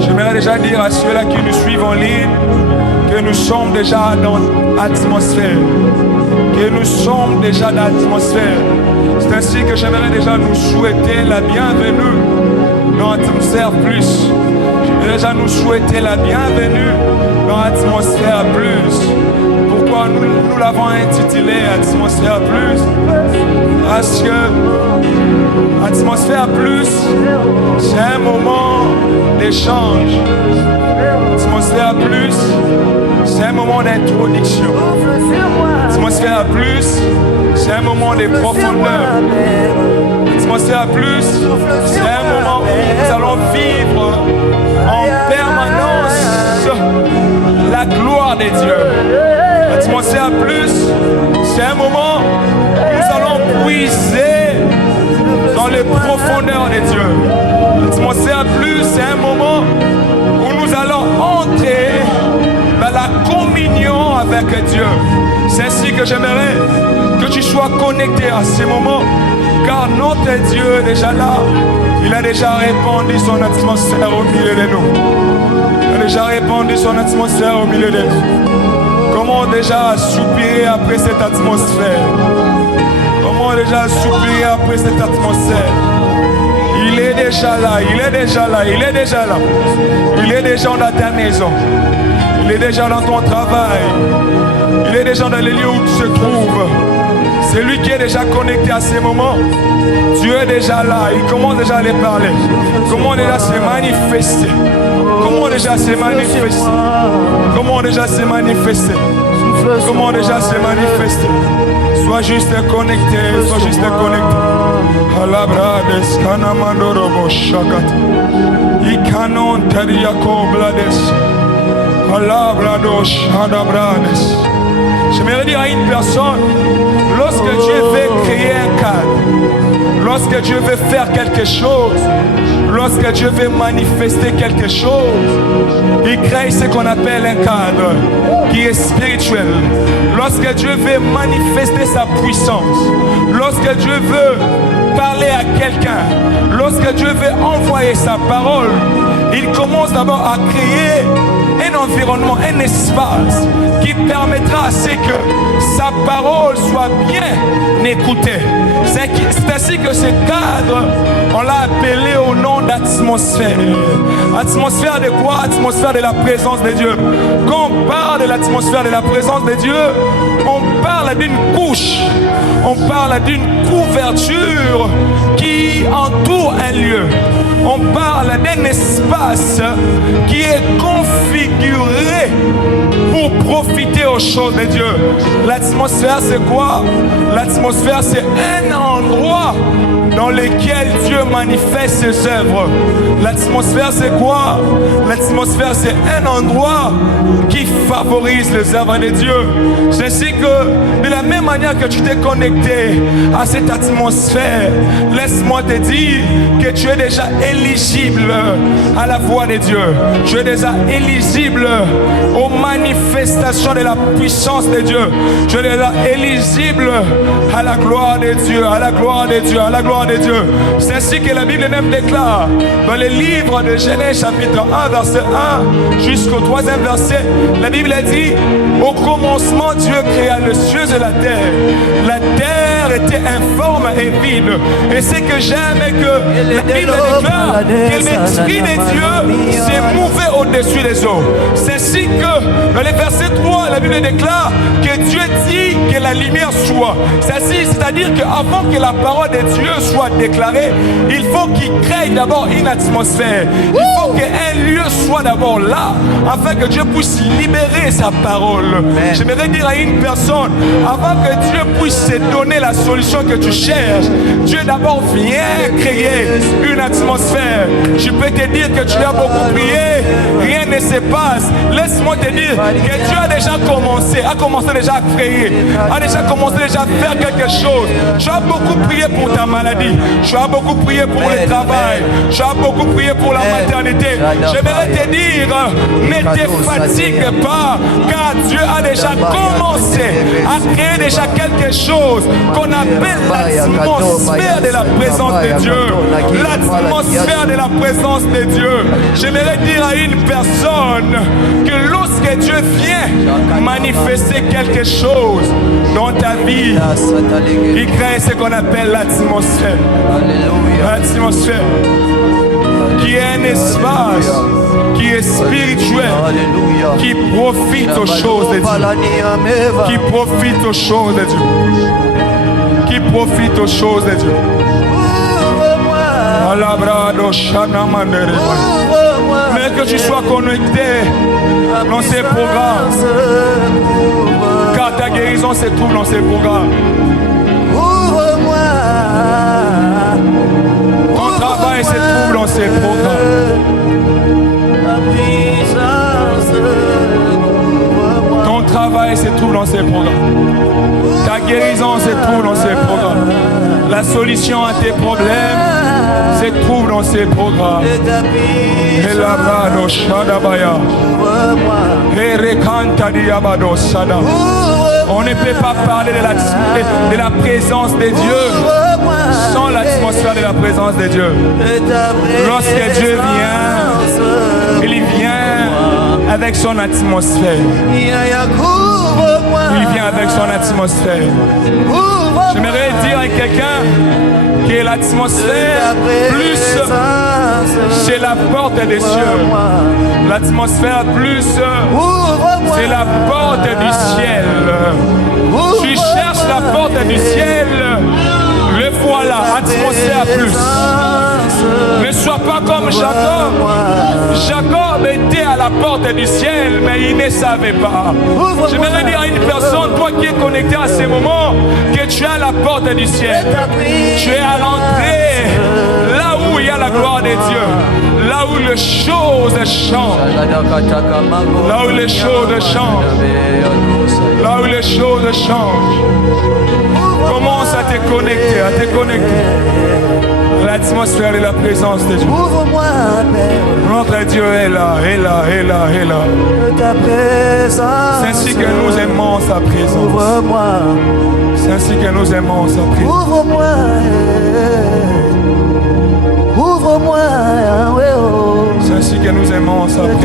J'aimerais déjà dire à ceux-là qui nous suivent en ligne que nous sommes déjà dans l'atmosphère. Que nous sommes déjà dans l'atmosphère. C'est ainsi que j'aimerais déjà nous souhaiter la bienvenue dans l'atmosphère plus. J'aimerais déjà nous souhaiter la bienvenue dans l'atmosphère plus. Pourquoi nous l'avons intitulé Atmosphère Plus? Parce que Atmosphère Plus, c'est un moment d'échange. Atmosphère Plus, c'est un moment d'introduction. Atmosphère Plus, c'est un moment de profondeur. Atmosphère Plus, c'est un moment où nous allons vivre en permanence la gloire de Dieu. Atmosphère Plus, c'est un moment où nous allons puiser dans les profondeurs de Dieu. Atmosphère Plus, c'est un moment où nous allons entrer dans la communion avec Dieu. C'est ainsi que j'aimerais que tu sois connecté à ces moments, car notre Dieu est déjà là. Il a déjà répandu son atmosphère au milieu de nous. Il a déjà répandu son atmosphère au milieu de nous. Comment déjà soupirer après cette atmosphère? Comment déjà soupirer après cette atmosphère? Il est déjà là, il est déjà là, il est déjà là. Il est déjà dans ta maison. Il est déjà dans ton travail. Il est déjà dans les lieux où tu te trouves. C'est lui qui est déjà connecté à ces moments. Dieu est déjà là. Il commence déjà à les parler. Comment déjà se manifester? Comment déjà se manifester? Comment déjà se manifester? Comment déjà se manifester? Sois juste connecté, sois juste connecté. Alabrades, kanamandorobo shakat. Ikanon teriako blades. Alabrados adabrades. J'aimerais dire à une personne, lorsque Dieu veut créer un cadre, lorsque Dieu veut faire quelque chose, lorsque Dieu veut manifester quelque chose, il crée ce qu'on appelle un cadre qui est spirituel. Lorsque Dieu veut manifester sa puissance, lorsque Dieu veut parler à quelqu'un, lorsque Dieu veut envoyer sa parole, il commence d'abord à créer un environnement, un espace qui permettra à ce que sa parole soit bien écoutée. C'est ainsi que ce cadre, on l'a appelé au nom d'atmosphère. Atmosphère de quoi? Atmosphère de la présence de Dieu. Quand on parle de l'atmosphère de la présence de Dieu, on parle d'une couche, on parle d'une couverture qui entoure un lieu. On parle d'un espace qui est configuré pour profiter aux choses de Dieu. L'atmosphère, c'est quoi? L'atmosphère, c'est un endroit dans lequel Dieu manifeste ses œuvres. L'atmosphère, c'est quoi? L'atmosphère, c'est un endroit qui favorise les œuvres de Dieu. Je sais que de la même manière que tu t'es connecté à cette atmosphère, laisse-moi te dire que tu es déjà éligible à la voix de Dieu. Tu es déjà éligible aux manifestations de la puissance de Dieu. Tu es déjà éligible à la gloire de Dieu, à la gloire de Dieu, à la gloire de Dieu. C'est ainsi que la Bible même déclare dans le livre de Genèse chapitre 1 verset 1 jusqu'au 3e verset. La Bible a dit: au commencement Dieu créa les cieux et la terre. La terre était informe et vide. Et c'est que j'aime que la Bible déclare que l'esprit de Dieu s'est mouvé au-dessus des eaux. C'est ainsi que dans le verset 3, la Bible déclare que Dieu dit que la lumière soit. C'est-à-dire qu'avant que la parole de Dieu soit déclarée, il faut qu'il crée d'abord une atmosphère. Il faut qu'un lieu soit d'abord là, afin que Dieu puisse libérer sa parole. J'aimerais dire à une personne, avant que Dieu puisse te donner la solution que tu cherches, Dieu d'abord vient créer une atmosphère. Je peux te dire que tu as beaucoup prié, rien ne se passe. Laisse-moi te dire que Dieu a déjà commencé déjà à créer, a déjà commencé déjà à faire quelque chose. Tu as beaucoup prié pour ta maladie, tu as beaucoup prié pour le travail, tu as beaucoup prié pour la maternité. J'aimerais te dire, ne te fatigue pas, car Dieu a déjà commencé a créé déjà quelque chose qu'on appelle l'atmosphère de la présence de Dieu. L'atmosphère de la présence de Dieu. J'aimerais dire à une personne que lorsque Dieu vient manifester quelque chose dans ta vie, il crée ce qu'on appelle l'atmosphère. L'atmosphère qui est un espace qui est spirituel, qui profite aux choses de Dieu, qui profite aux choses de Dieu, qui profite aux choses de Dieu. Mais que tu sois connecté dans ces programmes, car ta guérison se trouve dans ces programmes. Ton travail se trouve dans ces programmes. Ton travail se trouve dans ces programmes. Ta guérison se trouve dans ces programmes. La solution à tes problèmes se trouve dans ces programmes. On ne peut pas parler de la présence de Dieu sans l'atmosphère de la présence de Dieu. Lorsque Dieu vient, il vient avec son atmosphère. Il vient avec son atmosphère. J'aimerais dire à quelqu'un que l'atmosphère, plus c'est la porte des cieux. L'atmosphère, plus c'est la porte du ciel. Tu cherches la porte du ciel, le voilà, atmosphère plus. Ne sois pas comme Jacob. Jacob était à la porte du ciel, mais il ne savait pas. J'aimerais dire à une personne, toi qui es connecté à ces moments, que tu es à la porte du ciel. Tu es à l'entrée, là où il y a la gloire de Dieu, là où les choses changent, là où les choses changent, là où les choses changent. Commence à te connecter, l'atmosphère de la présence de Dieu. Notre Dieu est là, est là, est là, est là. C'est ainsi que nous aimons sa présence. C'est ainsi que nous aimons sa présence. Ouvre-moi, c'est ainsi que nous aimons sa présence.